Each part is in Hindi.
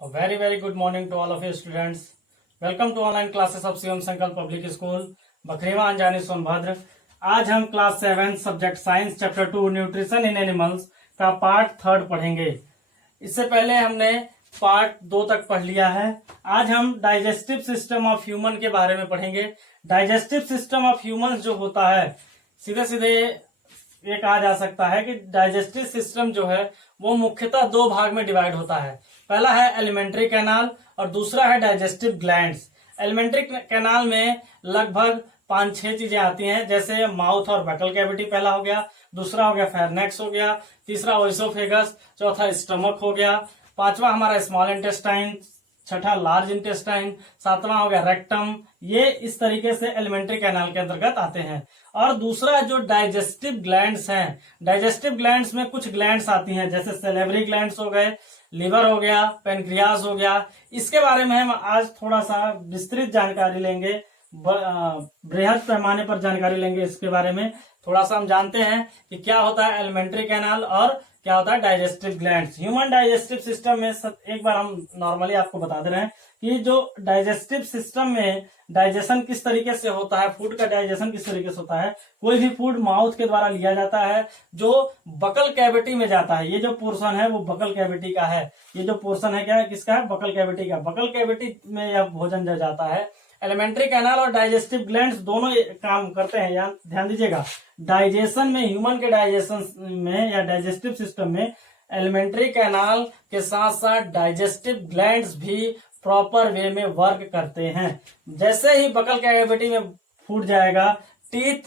A very very good morning to all of you students. Welcome to online classes of Shivam संकल्प पब्लिक स्कूल बखरीवा अंजानी सोनभद्र। आज हम class 7 subject science chapter 2 nutrition in animals का पार्ट 3 पढ़ेंगे। इससे पहले हमने पार्ट 2 तक पढ़ लिया है। आज हम डाइजेस्टिव सिस्टम ऑफ ह्यूमन के बारे में पढ़ेंगे। डाइजेस्टिव सिस्टम ऑफ ह्यूमन जो होता है, सीधे सीधे ये कहा जा सकता है कि डाइजेस्टिव सिस्टम जो है वो मुख्यतः 2 भाग में डिवाइड होता है। पहला है एलिमेंट्री कैनाल और दूसरा है डाइजेस्टिव ग्लैंड्स। एलिमेंट्री कैनाल में लगभग 5-6 चीजें आती हैं, जैसे माउथ और बकल कैविटी पहला हो गया, दूसरा हो गया फेरनेक्स हो गया, तीसरा ओइसोफेगस, चौथा स्टमक हो गया, पांचवा हमारा स्मॉल इंटेस्टाइन, छठा लार्ज इंटेस्टाइन, सातवां हो गया रेक्टम। ये इस तरीके से एलिमेंट्री कैनाल के अंतर्गत आते हैं। और दूसरा जो डाइजेस्टिव ग्लैंड्स हैं, डाइजेस्टिव ग्लैंड्स में कुछ ग्लैंड्स आती हैं, जैसे सेलेवरी ग्लैंड्स हो गए, लिवर हो गया, पेनक्रियास हो गया। इसके बारे में हम आज थोड़ा सा विस्तृत जानकारी लेंगे, बृहद पैमाने पर जानकारी लेंगे। इसके बारे में थोड़ा सा हम जानते हैं कि क्या होता है एलिमेंट्री कैनाल और क्या होता है digestive glands. Human digestive system में एक बार हम नॉर्मली आपको बता दे रहे हैं कि जो डाइजेस्टिव सिस्टम में डाइजेशन किस तरीके से होता है, फूड का डाइजेशन किस तरीके से होता है। कोई भी फूड माउथ के द्वारा लिया जाता है, जो बकल कैविटी में जाता है। ये जो पोर्शन है वो बकल कैविटी का है। ये जो पोर्शन है क्या है, किसका है, बकल कैविटी का। बकल कैविटी में यह भोजन जो जाता है। एलिमेंट्री कैनाल और डाइजेस्टिव ग्लैंड्स दोनों काम करते हैं। ध्यान दीजिएगा, डाइजेशन में, ह्यूमन के डाइजेशन में या डाइजेस्टिव सिस्टम में एलिमेंट्री कैनाल के साथ साथ डाइजेस्टिव ग्लैंड्स भी प्रॉपर वे में वर्क करते हैं। जैसे ही बकल कैविटी में फूड जाएगा, टीथ,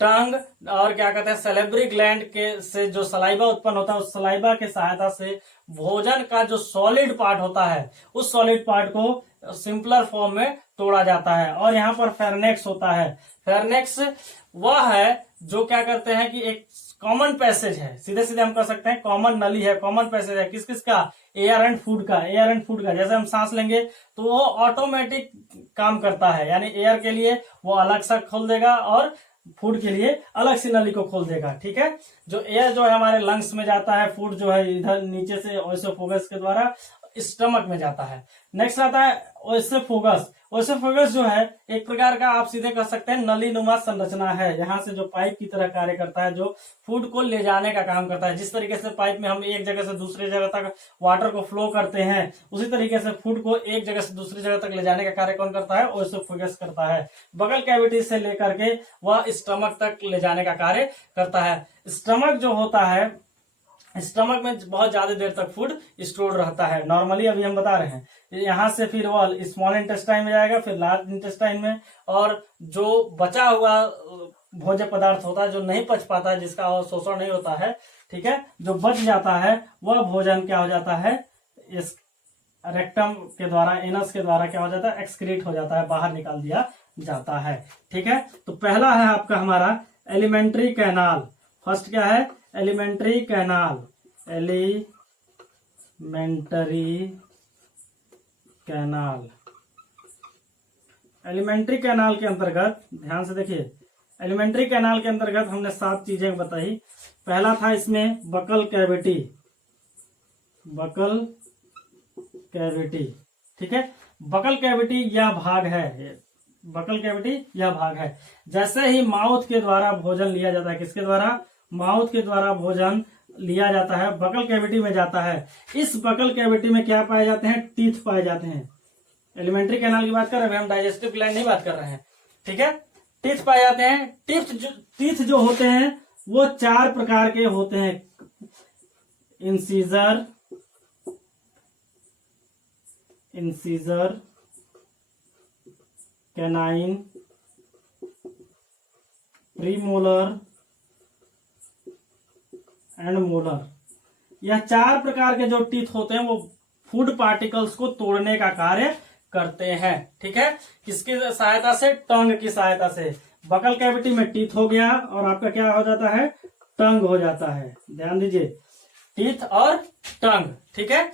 टंग और क्या कहते हैं सेलेब्री ग्लैंड के से जो सलाइवा उत्पन्न होता है, उस सलाइवा के सहायता से भोजन का जो सॉलिड पार्ट होता है, उस सॉलिड पार्ट को सिंपलर फॉर्म में तोड़ा जाता है। और यहाँ पर फेरनेक्स होता है। फेरनेक्स वह है जो क्या करते हैं कि एक कॉमन पैसेज है, सीधे सीधे हम कह सकते हैं कॉमन नली है, कॉमन पैसेज है। किस किस का, एयर एंड फूड का। एयर एंड फूड का जैसे हम सांस लेंगे तो वो ऑटोमेटिक काम करता है, यानी एयर के लिए वो अलग सा खोल देगा और फूड के लिए अलग सी नली को खोल देगा। ठीक है, जो एयर जो है हमारे लंग्स में जाता है, फूड जो है इधर नीचे से ओइसोफेगस के द्वारा स्टमक में जाता है। नेक्स्ट आता है ओइसोफेगस। ओइसोफेगस जो है एक प्रकार का आप सीधे कह सकते हैं नली नुमा संरचना है। यहाँ से जो पाइप की तरह कार्य करता है, जो फूड को ले जाने का काम करता है। जिस तरीके से पाइप में हम एक जगह से दूसरी जगह तक वाटर को फ्लो करते हैं, उसी तरीके से फूड को एक जगह से दूसरी जगह तक ले जाने का कार्य कौन करता है, ओइसोफेगस करता है। बगल कैविटी से लेकर के वह स्टमक तक ले जाने का कार्य करता है। स्टमक जो होता है, स्टमक में बहुत ज्यादा देर तक फूड स्टोर रहता है। नॉर्मली अभी हम बता रहे हैं, यहाँ से फिर वो स्मॉल इंटेस्टाइन में जाएगा, फिर लार्ज इंटेस्टाइन में, और जो बचा हुआ भोज्य पदार्थ होता है, जो नहीं पच पाता है, जिसका शोषण नहीं होता है, ठीक है, जो बच जाता है वह भोजन क्या हो जाता है, इस रेक्टम के द्वारा, एनस के द्वारा क्या हो जाता है, एक्सक्रीट हो जाता है, बाहर निकाल दिया जाता है। ठीक है, तो पहला है आपका हमारा एलिमेंट्री कैनाल। फर्स्ट क्या है, alimentary canal. Alimentary canal. Alimentary canal के अंतर्गत ध्यान से देखिए, एलिमेंट्री कैनाल के अंतर्गत हमने 7 चीजें बताई। पहला था इसमें बकल कैविटी। बकल कैविटी, ठीक है, बकल कैविटी यह भाग है, बकल कैविटी यह भाग है। जैसे ही माउथ के द्वारा भोजन लिया जाता है, किसके द्वारा, माउथ के द्वारा भोजन लिया जाता है, बकल कैविटी में जाता है। इस बकल कैविटी में क्या पाए जाते हैं, टीथ पाए जाते हैं। एलिमेंट्री कैनाल की बात कर रहे हैं हम, डाइजेस्टिव ग्लैंड नहीं बात कर रहे हैं। ठीक है, टीथ पाए जाते हैं। टीथ जो होते हैं वो 4 प्रकार के होते हैं। Incisor, canine, premolar and molar. यह 4 प्रकार के जो टीथ होते हैं वो फूड पार्टिकल्स को तोड़ने का कार्य करते हैं। ठीक है, किसकी सहायता से, टंग की सहायता से। बकल कैविटी में टीथ हो गया और आपका क्या हो जाता है, टंग हो जाता है। ध्यान दीजिए, टीथ और टंग। ठीक है,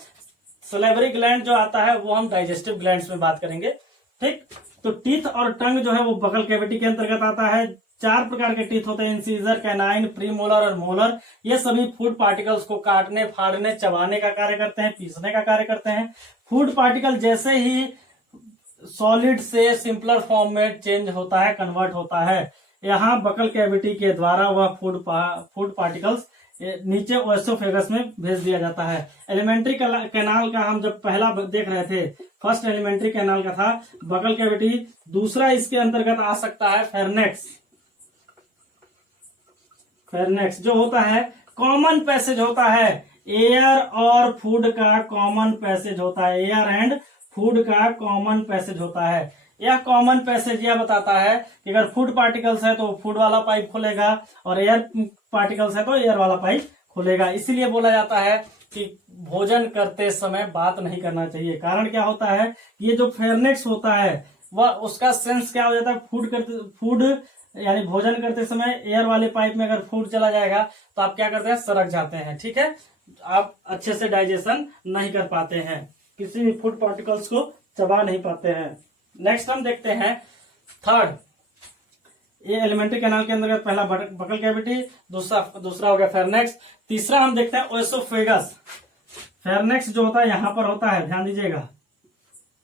सलेवरी ग्लैंड जो आता है वो हम डाइजेस्टिव ग्लैंड्स में बात करेंगे। ठीक, तो टीथ और टंग जो है वो बकल कैविटी के अंतर्गत आता है। 4 प्रकार के टीथ होते हैं, इंसीजर, कैनाइन, प्रीमोलर और मोलर। ये सभी फूड पार्टिकल्स को काटने, फाड़ने, चबाने का कार्य करते हैं, पीसने का कार्य करते हैं। फूड पार्टिकल जैसे ही सॉलिड से सिंपलर फॉर्म में चेंज होता है, कन्वर्ट होता है, यहाँ बकल कैविटी के द्वारा वह फूड पार्टिकल्स नीचे ओएसोफेगस में भेज दिया जाता है। एलिमेंट्री कैनाल का हम जब पहला देख रहे थे, फर्स्ट एलिमेंट्री कैनाल का था बकल कैविटी। दूसरा इसके अंतर्गत आ सकता है फेरनेक्स। फेरनेक्स जो होता है कॉमन पैसेज होता है, एयर और फूड का कॉमन पैसेज होता है, एयर एंड फूड का कॉमन पैसेज होता है। यह कॉमन पैसेज यह बताता है कि अगर फूड पार्टिकल्स है तो फूड वाला पाइप खुलेगा और एयर पार्टिकल्स है तो एयर वाला पाइप खुलेगा। इसीलिए बोला जाता है कि भोजन करते समय बात नहीं करना चाहिए। कारण क्या होता है, ये जो फेरनेक्स होता है वह उसका सेंस क्या हो जाता है, फूड यानी भोजन करते समय एयर वाले पाइप में अगर फूड चला जाएगा तो आप क्या करते हैं, सरक जाते हैं। ठीक है, आप अच्छे से डाइजेशन नहीं कर पाते हैं, किसी भी फूड पार्टिकल्स को चबा नहीं पाते हैं। नेक्स्ट हम देखते हैं थर्ड, ये एलिमेंट्री कैनाल के अंदर पहला बकल कैविटी, दूसरा हो गया फेरनेक्स, तीसरा हम देखते हैं ओएसोफेगस। फेरनेक्स जो होता है यहां पर होता है, ध्यान दीजिएगा,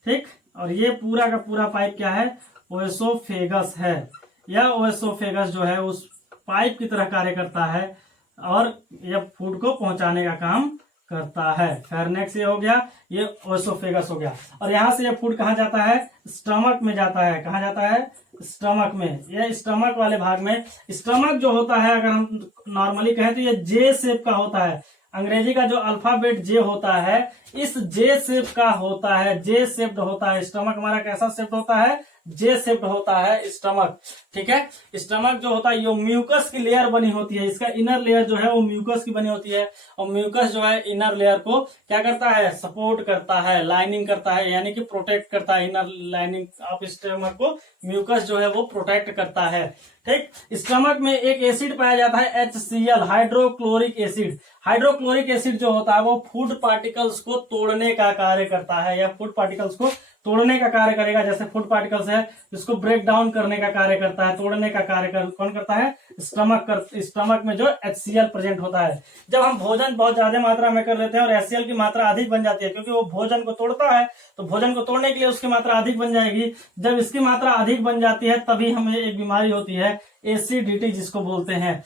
ठीक। और ये पूरा का पूरा पाइप क्या है, ओएसोफेगस है। यह ओएसोफेगस जो है उस पाइप की तरह कार्य करता है और यह फूड को पहुंचाने का काम करता है। फेरनेक्स ये हो गया, ये ओएसोफेगस हो गया। और यहां से ये फूड कहाँ जाता है, स्टमक में जाता है। कहाँ जाता है, स्टमक में। ये स्टमक वाले भाग में, स्टमक जो होता है अगर हम नॉर्मली कहें तो ये जे शेप का होता है। अंग्रेजी का जो अल्फाबेट जे होता है इस जे शेप का होता है, जे शेप्ड होता है। स्टमक हमारा कैसा शेप्ड होता है, जे शेप्ड होता है स्टमक। ठीक है, स्टमक जो होता है ये म्यूकस की लेयर बनी होती है, इसका इनर लेयर जो है वो म्यूकस की बनी होती है। और म्यूकस जो है इनर लेयर को क्या करता है, सपोर्ट करता है, लाइनिंग करता है, यानी कि प्रोटेक्ट करता है। इनर लाइनिंग ऑफ स्टमक को म्यूकस जो है वो प्रोटेक्ट करता है। ठीक, स्टमक में एक एसिड पाया जाता है HCl, hydrochloric acid. Hydrochloric acid जो होता है वो फूड पार्टिकल्स को तोड़ने का कार्य करता है, या फूड पार्टिकल्स को तोड़ने का कार्य करेगा। जैसे फूड पार्टिकल्स है इसको ब्रेक डाउन करने का कार्य करता है, तोड़ने का कार्य कौन करता है, स्टमक में जो HCl प्रेजेंट होता है। जब हम भोजन बहुत ज्यादा मात्रा में कर लेते हैं और HCl की मात्रा अधिक बन जाती है, क्योंकि वो भोजन को तोड़ता है तो भोजन को तोड़ने के लिए उसकी मात्रा अधिक बन जाएगी। जब इसकी मात्रा अधिक बन जाती है तभी हमें एक बीमारी होती है, एसिडिटी जिसको बोलते हैं।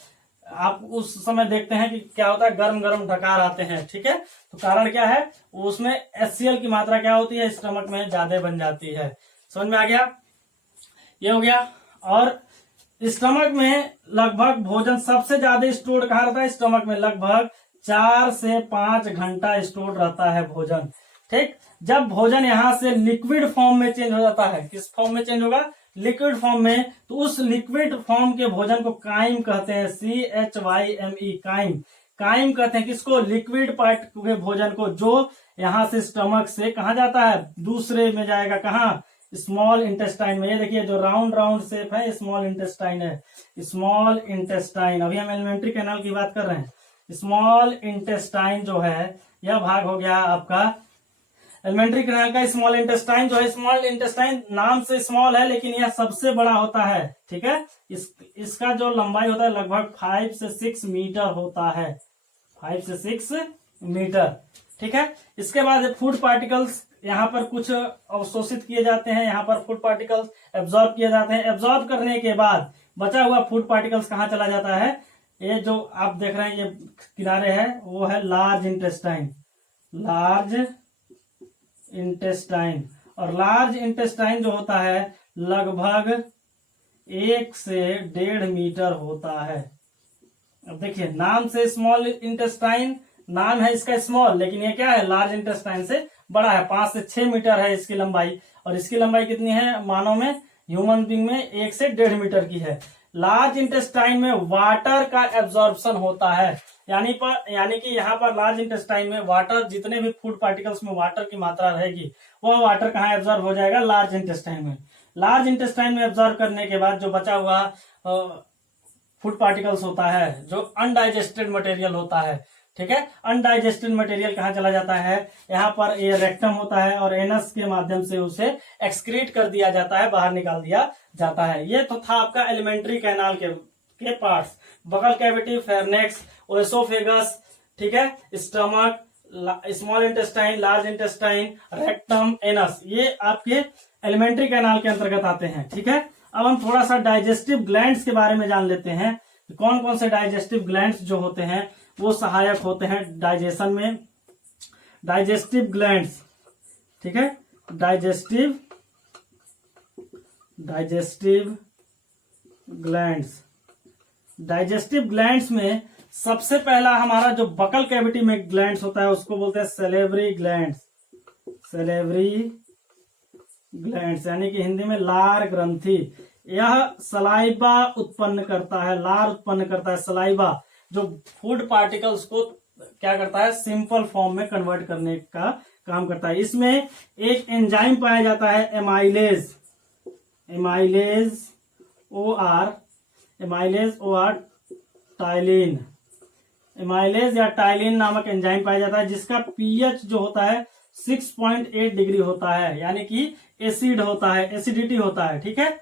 आप उस समय देखते हैं कि क्या होता है, गर्म गर्म डकार आते हैं। ठीक है, तो कारण क्या है, उसमें HCl की मात्रा क्या होती है, स्टमक में ज्यादा बन जाती है। समझ में आ गया, ये हो गया। और स्टमक में लगभग भोजन सबसे ज्यादा स्टोर कहाँ रहता है, स्टमक में लगभग 4 से 5 घंटा स्टोर रहता है भोजन। ठीक, जब भोजन यहाँ से लिक्विड फॉर्म में चेंज हो जाता है, किस फॉर्म में चेंज होगा, लिक्विड फॉर्म में, तो उस लिक्विड फॉर्म के भोजन को काइम कहते हैं, CHYME, काइम। काइम कहते हैं किसको, लिक्विड पार्ट के भोजन को, जो यहाँ से स्टमक से कहा जाता है, दूसरे में जाएगा, कहाँ, स्मॉल इंटेस्टाइन में। ये देखिए जो राउंड राउंड शेप है स्मॉल इंटेस्टाइन है, स्मॉल इंटेस्टाइन। अभी हम एलिमेंट्री कैनाल की बात कर रहे हैं। स्मॉल इंटेस्टाइन जो है यह भाग हो गया आपका एलिमेंट्री कैनाल का। स्मॉल इंटेस्टाइन जो है, स्मॉल इंटेस्टाइन नाम से स्मॉल है लेकिन यह सबसे बड़ा होता है। ठीक है, इसका जो लंबाई होता है लगभग 5 से 6 मीटर होता है, 5 से 6 मीटर। ठीक है, इसके बाद फूड पार्टिकल्स यहाँ पर कुछ अवशोषित किए जाते हैं, यहाँ पर फूड पार्टिकल्स एब्जॉर्ब किए जाते हैं। एब्जॉर्ब करने के बाद बचा हुआ फूड पार्टिकल्स कहाँ चला जाता है, ये जो आप देख रहे हैं ये किनारे है वो है लार्ज इंटेस्टाइन, लार्ज इंटेस्टाइन। और लार्ज इंटेस्टाइन जो होता है लगभग 1 से 1.5 मीटर होता है। अब देखिए नाम से स्मॉल इंटेस्टाइन, नाम है इसका स्मॉल, लेकिन ये क्या है, लार्ज इंटेस्टाइन से बड़ा है। 5 से 6 मीटर है इसकी लंबाई। और इसकी लंबाई कितनी है, मानव में, ह्यूमन बींग में 1 से 1.5 मीटर की है। लार्ज इंटेस्टाइन में वाटर का एब्जॉर्प्शन होता है, यानी कि यहाँ पर लार्ज इंटेस्टाइन में वाटर, जितने भी फूड पार्टिकल्स में वाटर की मात्रा रहेगी वह वाटर कहाँ एब्जॉर्ब हो जाएगा, लार्ज इंटेस्टाइन में। लार्ज इंटेस्टाइन में एब्जॉर्ब करने के बाद जो बचा हुआ फूड पार्टिकल्स होता है, जो अनडाइजेस्टेड मटेरियल होता है, ठीक है। अनडाइजेस्टेड मटेरियल कहाँ चला जाता है, यहाँ पर ये रेक्टम होता है और एनस के माध्यम से उसे एक्सक्रीट कर दिया जाता है, बाहर निकाल दिया जाता है। ये तो था आपका एलिमेंट्री कैनाल के पार्ट्स, बगल कैविटी, फेरनेक्स, ओएसोफेगस, ठीक है, stomach, small intestine, large intestine, rectum, anus, ये आपके एलिमेंट्री कैनाल के अंतर्गत आते हैं। ठीक है, अब हम थोड़ा सा डाइजेस्टिव ग्लैंड्स के बारे में जान लेते हैं। कौन कौन से डाइजेस्टिव ग्लैंड्स जो होते हैं वो सहायक होते हैं डाइजेशन में। डाइजेस्टिव ग्लैंड्स, ठीक है, डाइजेस्टिव ग्लैंड्स, डाइजेस्टिव ग्लैंड्स में सबसे पहला हमारा जो बकल कैविटी में ग्लैंड्स होता है उसको बोलते हैं सैलिवरी ग्लैंड्स। सैलिवरी ग्लैंड्स यानी कि हिंदी में लार ग्रंथि। यह सलाइबा उत्पन्न करता है, लार उत्पन्न करता है, सलाइबा जो फूड पार्टिकल्स को क्या करता है, सिंपल फॉर्म में कन्वर्ट करने का काम करता है। इसमें एक एंजाइम पाया जाता है amylase, amylase or ptyalin, amylase या टाइलिन नामक एंजाइम पाया जाता है जिसका पीएच जो होता है 6.8 डिग्री होता है, यानी कि एसिड होता है, एसिडिटी होता है। ठीक है,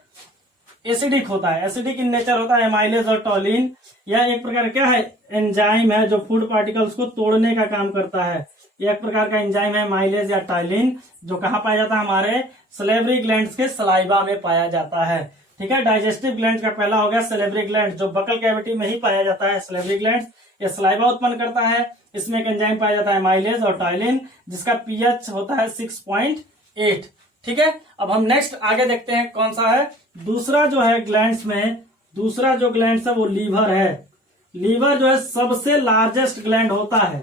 एसिडिक होता है, एसिडिक इन नेचर होता है एमाइलेज और टॉलिन। यह एक प्रकार क्या है, एंजाइम है जो फूड पार्टिकल्स को तोड़ने का काम करता है। यह एक प्रकार का एंजाइम है माइलेज या टाइलिन, जो कहाँ पाया जाता है, हमारे सलेवरी ग्लैंड्स के सलाइवा में पाया जाता है। ठीक है, डाइजेस्टिव ग्लैंड का पहला हो गया सलेवरी ग्लैंड, जो बकल कैविटी में ही पाया जाता है। सलेवरी ग्लैंड ये सलाइवा उत्पन्न करता है। इसमें एक एंजाइम पाया जाता है माइलेज और टाइलिन जिसका पीएच होता है 6.8। ठीक है, अब हम नेक्स्ट आगे देखते हैं कौन सा है। दूसरा जो है ग्लैंड्स में, दूसरा जो ग्लैंड्स है वो लीवर है। लीवर जो है सबसे लार्जेस्ट ग्लैंड होता है,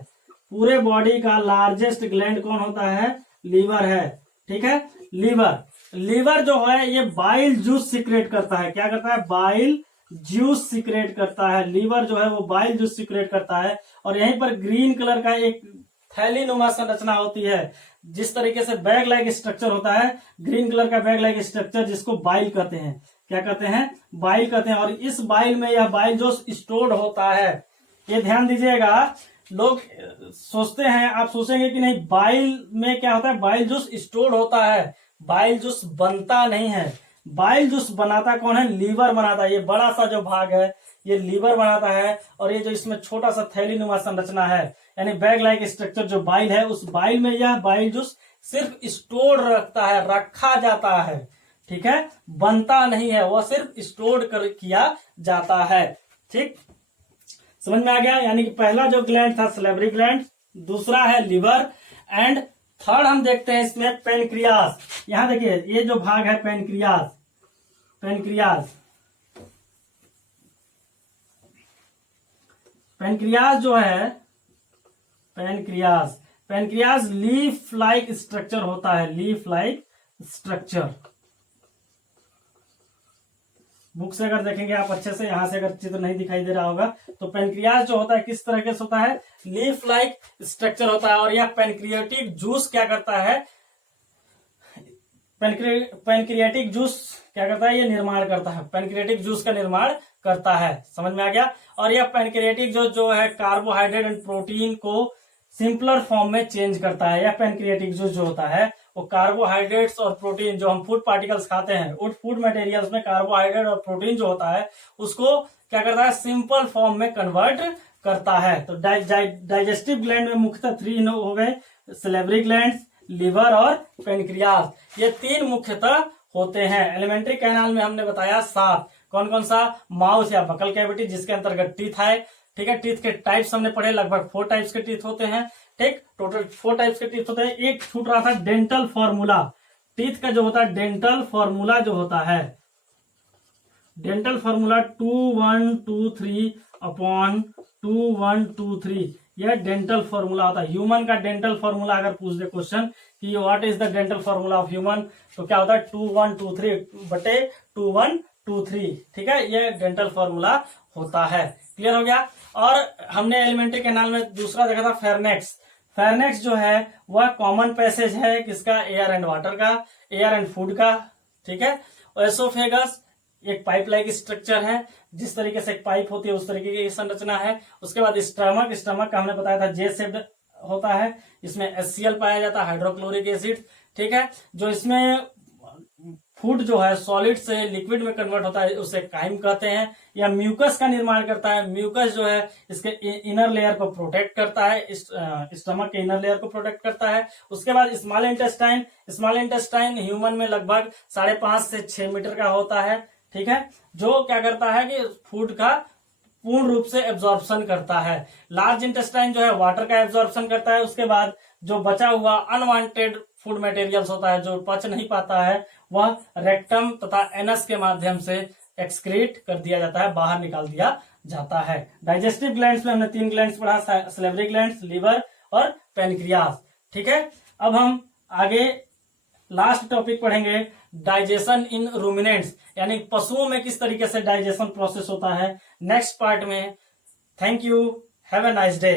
पूरे बॉडी का लार्जेस्ट ग्लैंड कौन होता है, लीवर है। ठीक है, लीवर जो है ये बाइल जूस सीक्रेट करता है। क्या करता है, बाइल जूस सीक्रेट करता है। लीवर जो है वो बाइल जूस सीक्रेट करता है और यहीं पर ग्रीन कलर का एक थैलीनुमा संरचना होती है, जिस तरीके से बैग लाइक स्ट्रक्चर होता है, ग्रीन कलर का बैग लाइक स्ट्रक्चर जिसको बाइल कहते हैं। क्या कहते हैं, बाइल कहते हैं। और इस बाइल में यह बाइल जो स्टोर्ड होता है, ये ध्यान दीजिएगा, लोग सोचते हैं, आप सोचेंगे कि नहीं बाइल में क्या होता है, बाइल जूस स्टोर्ड होता है, बाइल जूस बनता नहीं है। बाइल जूस बनाता कौन है, लीवर बनाता है। ये बड़ा सा जो भाग है ये लीवर बनाता है और ये जो इसमें छोटा सा थैलीनुमा संरचना है यानी बैग लाइक स्ट्रक्चर जो बाइल है, उस बाइल में यह बाइल जूस सिर्फ स्टोर रखता है, रखा जाता है। ठीक है, बनता नहीं है, वह सिर्फ स्टोर किया जाता है। ठीक, समझ में आ गया। यानी कि पहला जो ग्लैंड था सलेवरी ग्लैंड, दूसरा है लीवर एंड थर्ड हम देखते हैं इसमें पेनक्रियास। यहां देखिए ये जो भाग है पेनक्रियास, पेनक्रियास जो है, पेनक्रियास लीफ लाइक स्ट्रक्चर होता है, लीफ लाइक स्ट्रक्चर। बुक से अगर देखेंगे आप अच्छे से, यहां से अगर चित्र नहीं दिखाई दे रहा होगा तो पेनक्रियास जो होता है किस तरह से होता है, लीफ लाइक स्ट्रक्चर होता है। और यह पेनक्रियाटिक जूस क्या करता है, पेनक्रियाटिक जूस क्या करता है, ये निर्माण करता है, पेनक्रियाटिक जूस का निर्माण करता है। समझ में आ गया। और यह पेनक्रियाटिक जो है कार्बोहाइड्रेट एंड प्रोटीन को सिंपलर फॉर्म में चेंज करता है। यह पेनक्रियाटिक जूस जो होता है वो कार्बोहाइड्रेट्स और प्रोटीन जो हम फूड पार्टिकल्स खाते हैं, उन फूड मटेरियल्स में कार्बोहाइड्रेट और प्रोटीन जो होता है उसको क्या करता है, सिंपल फॉर्म में कन्वर्ट करता है। तो डाइजेस्टिव ग्लैंड में मुख्यतः 3 हो गए, सलेवरी ग्लैंड, लीवर और पेनक्रियास, ये 3 मुख्यतः होते हैं। एलिमेंट्री कैनाल में हमने बताया 7, कौन कौन सा, माउस या बकल कैविटी जिसके अंतर्गत टीथ है। ठीक है, टीथ के टाइप्स हमने पढ़े, लगभग 4 टाइप्स के टीथ होते हैं। ठीक, टोटल 4 टाइप्स के टीथ होते हैं। एक छूट रहा था डेंटल फॉर्मूला, टीथ का जो होता है डेंटल फॉर्मूला जो होता है, डेंटल फॉर्मूला 2123/2123, यह डेंटल फॉर्मूला होता है। ह्यूमन का डेंटल फॉर्मूला अगर पूछ दे क्वेश्चन कि what is the dental formula of human, तो क्या होता है 2123/2123। ठीक है, यह डेंटल फॉर्मूला होता है। क्लियर हो गया। और हमने एलिमेंट्री कैनाल में दूसरा देखा था फेरनेक्स। फेरनेक्स जो है वह कॉमन पैसेज है किसका, एयर एंड वाटर का, एयर एंड फूड का। ठीक है, एसोफेगस एक पाइप लाइक स्ट्रक्चर है, जिस तरीके से एक पाइप होती है उस तरीके की संरचना है। उसके बाद स्टमक का हमने बताया था जे शेप्ड होता है, इसमें HCl पाया जाता है, हाइड्रोक्लोरिक एसिड, ठीक है। जो इसमें फूड जो है सॉलिड से लिक्विड में कन्वर्ट होता है उसे काइम कहते हैं, या म्यूकस का निर्माण करता है। म्यूकस जो है इसके इनर लेयर को प्रोटेक्ट करता है, स्टमक के इनर लेयर को प्रोटेक्ट करता है। उसके बाद स्मॉल इंटेस्टाइन ह्यूमन में लगभग 5.5 से 6 मीटर का होता है, ठीक है, जो क्या करता है कि फूड का पूर्ण रूप से एब्जॉर्प्शन करता है। लार्ज इंटेस्टाइन जो है वाटर का एब्जॉर्प्शन करता है। उसके बाद जो बचा हुआ अनवांटेड फूड मटेरियल्स होता है जो पच नहीं पाता है, वह रेक्टम तथा एनस के माध्यम से एक्सक्रीट कर दिया जाता है, बाहर निकाल दिया जाता है। डाइजेस्टिव ग्लैंड्स में हमने 3 ग्लैंड्स पढ़ा, सैलिवरी ग्लैंड्स, लीवर और पेनक्रियास, ठीक है। अब हम आगे लास्ट टॉपिक पढ़ेंगे, डाइजेशन इन रूमिनेंट्स, यानी पशुओं में किस तरीके से डाइजेशन प्रोसेस होता है, नेक्स्ट पार्ट में। Thank you, have a nice day.